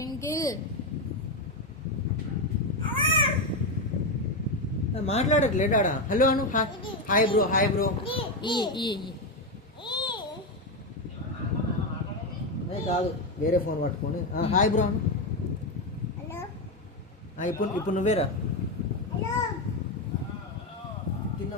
Twinkle మాట్లాడట్లేడు ఆడ. Hello Anu. Hi bro. Hi bro. కాదు, వేరే ఫోన్ పట్టుకోండి. Hi bro Anu. ఇప్పుడు నువ్వేరా కింద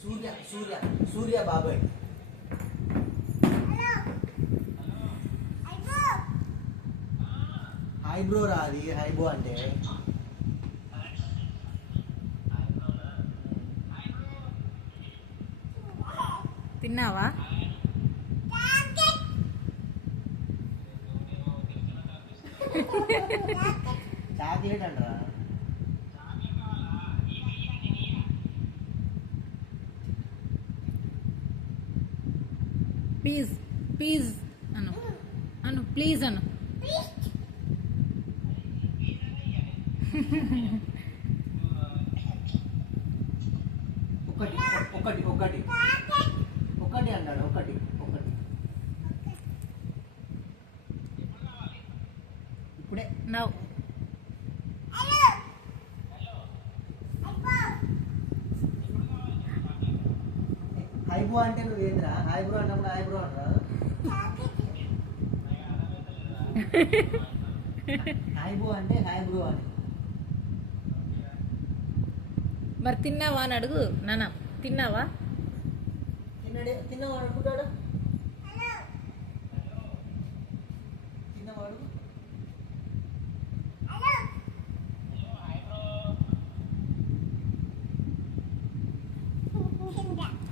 సూర్య సూర్య సూర్య బాబాయ్. హాయ్ బ్రో రా, అది హాయ్ బ్రో అంటే. తిన్నావా? చాక్లెట్ అంటరా? Please please Anu Anu please Anu. ఒకటి ఒకటి ఒకటి ఒకటి అన్నాడు. ఒకటి ఒకటి ఇప్పుడే. నవ్వు. హైబ్రో అంటే నువ్వేంద్రా? హైబ్రో అన్నప్పుడు హైబ్రో అంటారా? హైబ్రో అంటే హైబ్రో అని. మరి తిన్నావా అని అడుగు నాన్న. తిన్నావా? తిన్నవాడు అనుకుంటాడు. తిన్నవాడు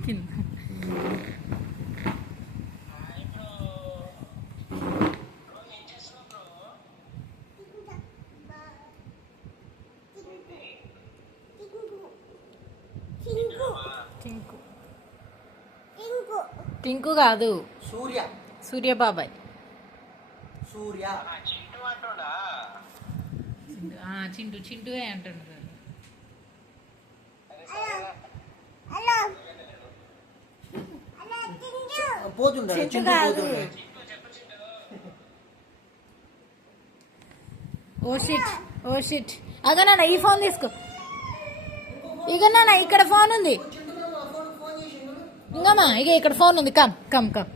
తిన్నా. టింకు టింకు కాదు, సూర్య. సూర్య బాబాయ్. సూర్య చింటూ చింటూయే అంటాడు. పోతుంటాడు. చింటూ కాదు. ఓ షిట్ అగా నాన్న ఈ ఫోన్ తీసుకో. ఇక నాన్న ఇక్కడ ఫోన్ ఉంది. ఇంకమ్మా ఇక ఇక్కడ ఫోన్ ఉంది. Come come come.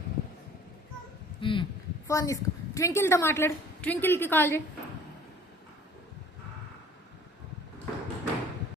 ఫోన్ తీసుకో. ట్వింకిల్తో మాట్లాడు. ట్వింకిల్కి కాల్ చేయి.